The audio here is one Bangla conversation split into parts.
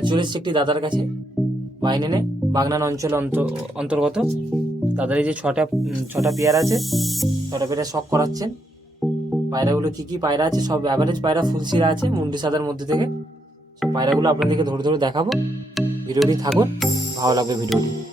চলে এসেছি একটি দাদার কাছে। বাইনেনে বাগনান অঞ্চল অন্ত- অন্তর্গত। দাদার এই যে ছটা ছটা পেয়ার আছে, ছটা পেয়ারা শখ করাচ্ছেন। পায়রাগুলো কি কি পায়রা আছে? সব অ্যাভারেজ পায়রা ফুলসিরা আছে, মুন্ডি সাদার মধ্যে থেকে। সব পায়রাগুলো আপনাদেরকে ধরে ধরে দেখাবো। ভিডিওটি থাকুন, ভালো লাগবে ভিডিওটি।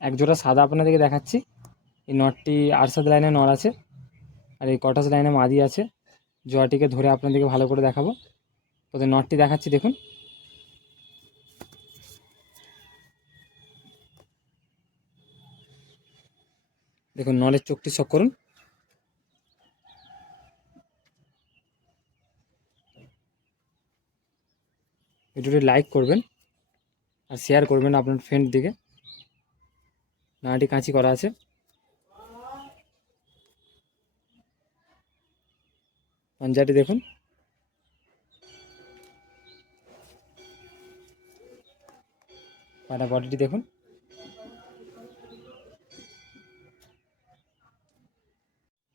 এক জোড়া সাদা আপনাদেরকে দেখাচ্ছি। এই নটটি আরসাদ লাইনে নর আছে, আর এই কটাস লাইনে মাদি আছে। জোয়াটিকে ধরে আপনাদেরকে ভালো করে দেখাবো। তোদের নটটি দেখাচ্ছি, দেখুন। দেখুন নলের চোখটি শখ করুন। ভিডিওটি লাইক করবেন আর শেয়ার করবেন আপনার ফ্রেন্ড দিকে। নাটি কাঁচি করা আছে। পাঞ্জাটি দেখুন। পাটা বডিটি দেখুন।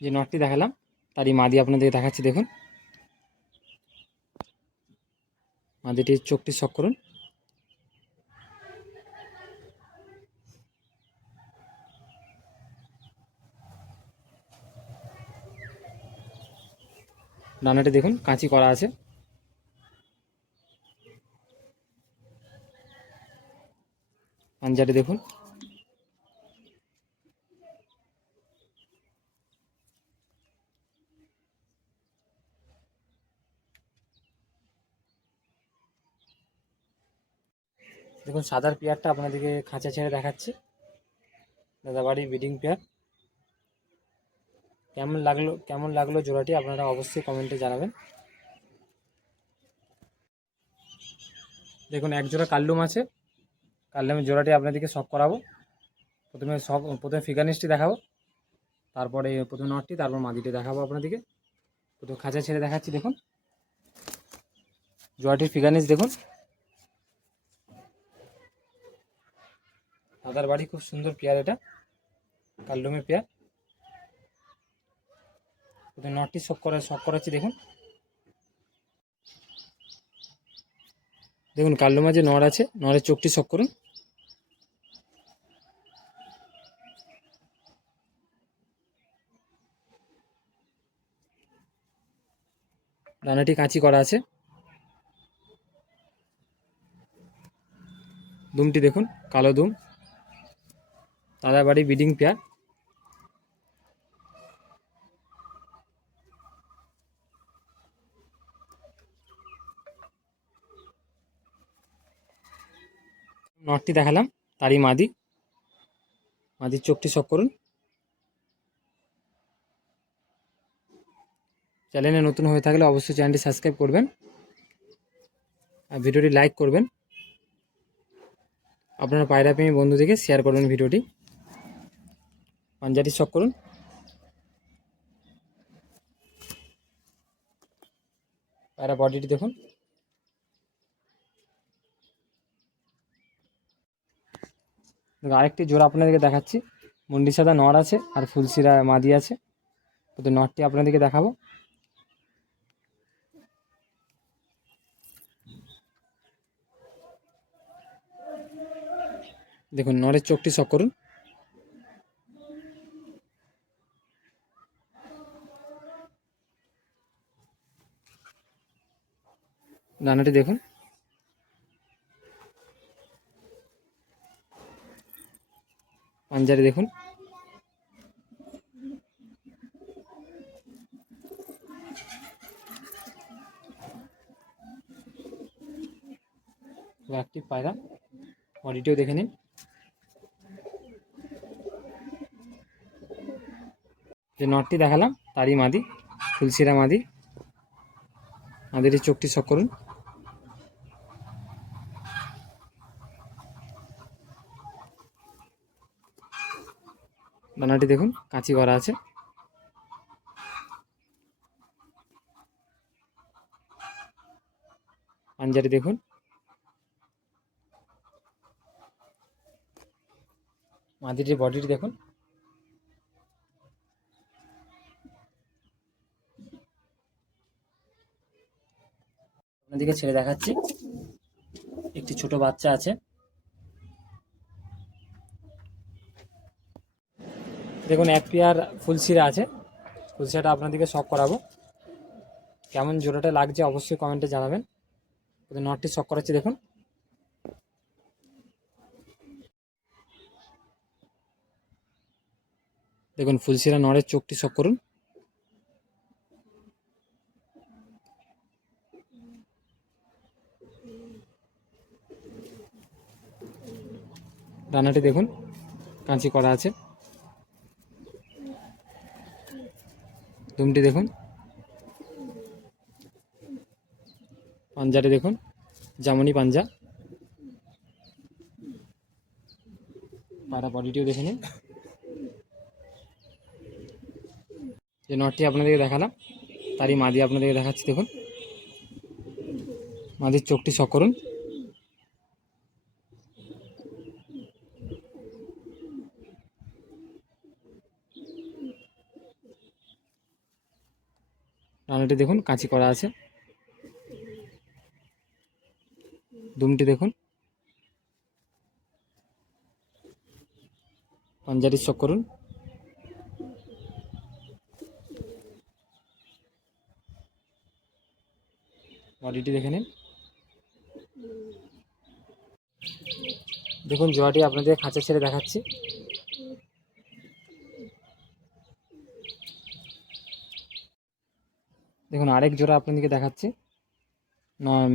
যে নটটি দেখালাম, তারই মাদি আপনাদের দেখাচ্ছি, দেখুন। মাদিটির চোখটি শক করুন। ডানাটি দেখুন, কাঁচি করা আছে। পাঞ্জাটি দেখুন। দেখুন, সাদার পেয়ারটা আপনাদেরকে খাঁচা ছেড়ে দেখাচ্ছি। দাদাবাড়ি বিডিং পেয়ার। কেমন লাগল কেমন লাগল জোড়াটি আপনারা অবশ্যই কমেন্টে জানাবেন। দেখুন এক জোড়া কাল্লুম আছে। কাল্লুমের জোড়াটি আপনাদেরকে শখ করাবো। প্রথমে সব প্রথমে ফিগানিসটি দেখাবো। তারপরে প্রথমে নটটি তারপর মাদিটি দেখাবো আপনাদেরকে। প্রথমে খাঁচা ছেড়ে দেখাচ্ছি, দেখুন। জোড়াটির ফিগানিস দেখুন। দাদার বাড়ি খুব সুন্দর পেয়ার এটা। কাল্লুমের পেয়ার প্রথমে নটটি শখ করা শখ করাচ্ছি, দেখুন। দেখুন কাল্লু যে নড় আছে নড়ের চোখটি শখ করুন। ডানাটি কাঁচি করা আছে। দুমটি দেখুন, কালো দুম। দাদা বাড়ি বিডিং পেয়ার। নটটি দেখালাম, তারই মাদি। মাদির চোখটি শখ করুন। চ্যানেলে নতুন হয়ে থাকলে অবশ্যই চ্যানেলটি সাবস্ক্রাইব করবেন আর ভিডিওটি লাইক করবেন। আপনারা পায়রা প্রেমী বন্ধুদেরকে শেয়ার করবেন ভিডিওটি। পাঞ্জাটি শখ করুন। পায়রা বডিটি দেখুন। আরেকটি জোড়া আপনাদেরকে দেখাচ্ছি। মুন্ডি সাদা নর আছে আর ফুলসিরা মাদি আছে। তো নরটি আপনাদেরকে দেখাবো। দেখুন নরের চোখটি শখ করুন। ডানাটি দেখুন। পাঞ্জারি দেখুন। একটি পায়রা। বডিটিও দেখে নিন। যে নটটি দেখালাম, তারই মাদি ফুলসিরা মাদি। মাদির চোখটি শখ করুন। দানাটি দেখুন, কাঁচি করা আছে। পাঞ্জারি দেখুন। মাদিটির বডিটি দেখুন। আপনাদেরকে ছেড়ে দেখাচ্ছি। একটি ছোট বাচ্চা আছে। দেখুন এক পেয়ার ফুলশিরা আছে। ফুলশিরাটা আপনাদেরকে শখ করাবো। কেমন জোড়াটা লাগছে অবশ্যই কমেন্টে জানাবেন। নটটি শখ করাচ্ছি, দেখুন। দেখুন, ফুলশিরা নড়ের চোখটি শখ করুন। রান্নাটি দেখুন, কাঁচি করা আছে। দুমটি দেখুন। পাঞ্জাটি দেখুন, জামনি পাঞ্জা। পাড়া বডিটিও দেখে নিন। যে নটটি আপনাদেরকে দেখালাম, তারই মাদি আপনাদেরকে দেখাচ্ছি, দেখুন। মাদির চোখটি শখ করুন। রান্নাটি দেখুন, কাঁচি করা আছে। দুমটি দেখুন। পাঞ্জারি শখ করুন। বডিটি দেখে নিন। দেখুন জোয়াটি আপনাদের খাঁচা ছেড়ে দেখাচ্ছি দেখুন আরেক জোড়া আপনাদেরকে দেখাচ্ছি।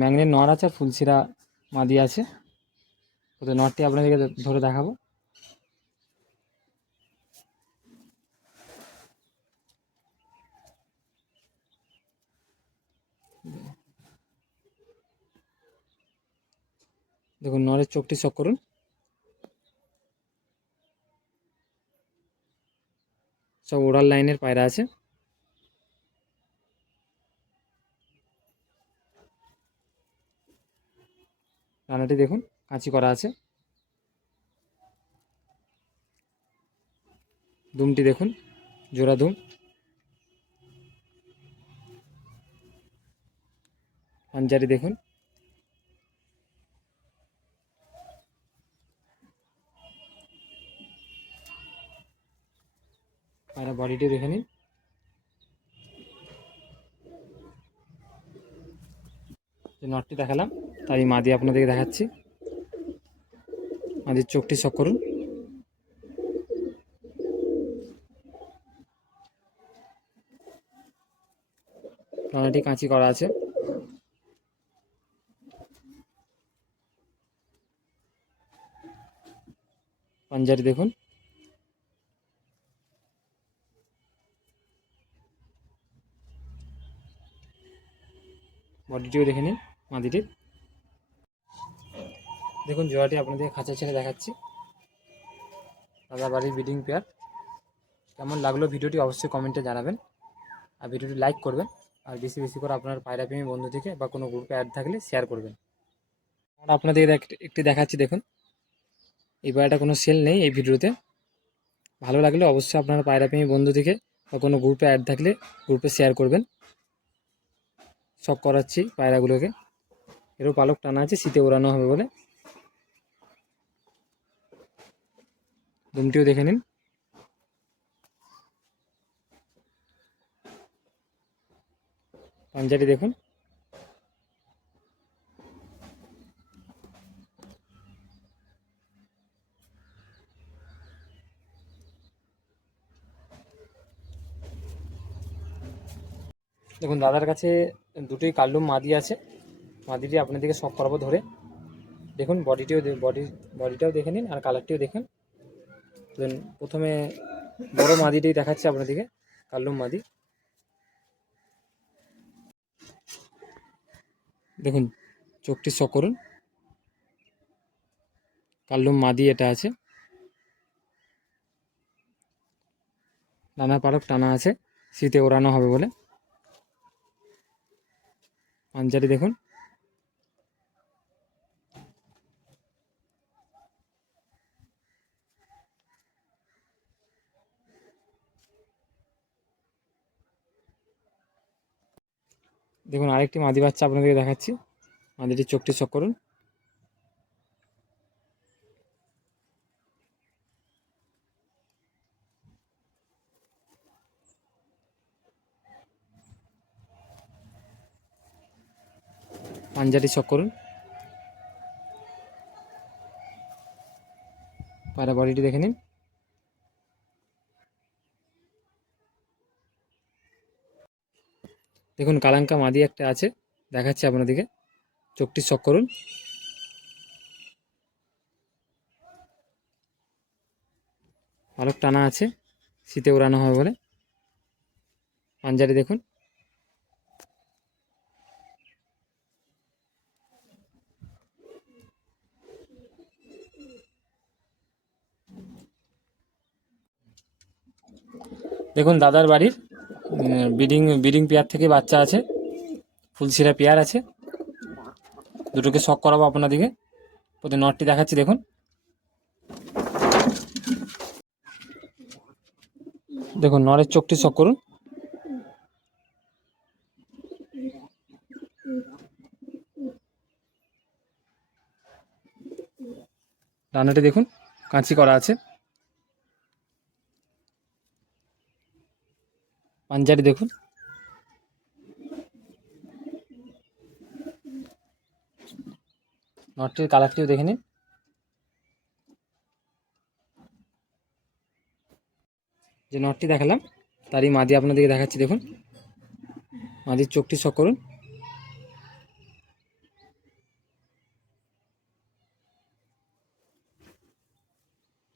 ম্যাংনের নর আছে আর ফুলশিরা মাদি আছে। ওদের নরটি আপনাদেরকে ধরে দেখাবো। দেখুন, নরের চোখটি চক করুন। সব ওড়াল লাইনের পায়রা আছে। রান্নাটি দেখুন, কাঁচি করা আছে। দুমটি দেখুন, জোড়া দুম। পাঞ্জারি দেখুন। পায়রা বডিটি দেখে নিন। নটটি দেখালাম তাই মাদি আপনাদেরকে দেখাচ্ছি। মাদির চোখটি শখ করুন। রান্নাটি কাঁচি করা আছে। পাঞ্জারি দেখুন। বডিটিও দেখে নিন মাদিটির। দেখুন, জোড়াটি আপনাদের খাঁচা ছেড়ে দেখাচ্ছি। দাদা বাড়ির বিডিং পেয়ার। কেমন লাগল ভিডিওটি অবশ্যই কমেন্টে জানাবেন। আর ভিডিওটি লাইক করবেন আর বেশি বেশি করে আপনার পায়রা প্রেমী বন্ধু থেকে বা কোনো গ্রুপে অ্যাড থাকলে শেয়ার করবেন। আর আপনাদের এক- একটি দেখাচ্ছি, দেখুন। এই পায়রাটা কোনো সেল নেই এই ভিডিওতে। ভালো লাগলে অবশ্যই আপনার পায়রা প্রেমী বন্ধু থেকে বা কোনো গ্রুপে অ্যাড থাকলে গ্রুপে শেয়ার করবেন। শখ করাচ্ছি পায়রাগুলোকে। এরও পালক টানা আছে, শীতে ওড়ানো হবে বলে। দুমটিও দেখে নিন। পাঞ্জাটি দেখুন। দেখুন, দাদার কাছে দুটোই কাল্লুম মাদি আছে। মাদিটি আপনাদেরকে শখ করাবো ধরে। দেখুন, বডিটিও বডি বডিটাও দেখে নিন আর কালারটিও দেখেন। দেন প্রথমে বড় মাদিটি দেখাচ্ছে আপনাদেরকে, কাল্লুম মাদি। দেখুন, চোখটি শখ করুন। কাল্লুম মাদি এটা আছে। নানা পালক টানা আছে শীতে ওড়ানো হবে বলে। পাঞ্জারি দেখুন। দেখুন, আরেকটি মাদি বাচ্চা আপনাদেরকে দেখাচ্ছি। মাদিটির চোখটি চক করুন। পাঞ্জাটি চক করুন। পায়রা বডিটি দেখে নিন। দেখুন কালাঙ্কা মাদি একটা আছে, দেখাচ্ছি আপনাদেরকে। চোখটি শখ করুন। পালক টানা আছে, শীতে উড়ানো হয় বলে। পাঞ্জারি দেখুন। দেখুন দাদার বাড়ির বিডিং বিডিং পেয়ার থেকে বাচ্চা আছে। ফুলশিরা পেয়ার আছে। দুটোকে শখ করাবো আপনাদিকে প্রতি নটটি দেখাচ্ছি, দেখুন। দেখুন নরের চোখটি শখ করুন। ডানাটি দেখুন, কাঁচি করা আছে। পাঞ্জারি দেখুন। নটটির কালারটিও দেখে নিন। যে নটটি দেখালাম, তারই মাদি আপনাদেরকে দেখাচ্ছি, দেখুন। মাদির চোখটি শখ করুন।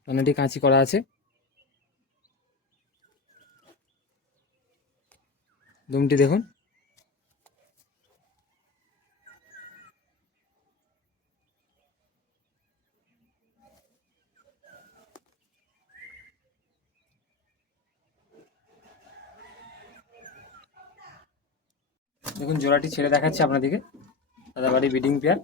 অনেকটি কাঁচি করা আছে। দুমটি দেখুন। দেখুন জোড়াটি ছেড়ে দেখাচ্ছে আপনাদেরকে। দাদা বাড়ি বিডিং পেয়ার